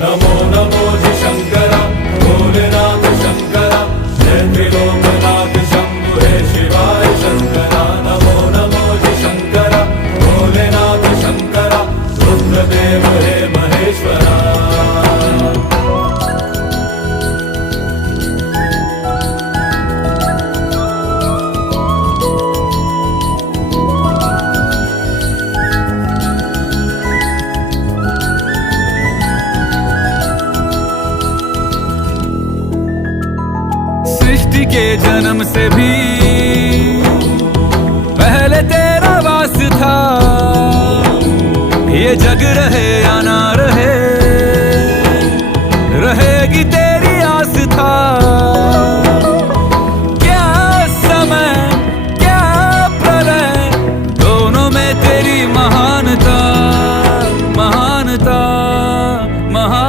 नमो नमो जी शंकरा भोलेनाथ शंकरा जय त्रिलोकनाथ शंभु हे शिवाय शंकरा। नमो नमो जी शंकरा भोलेनाथ शंकरा रुद्रदेव हे महेश्वरा। सृष्टि के जन्म से भी पहले तेरा वास था, ये जग रहे या ना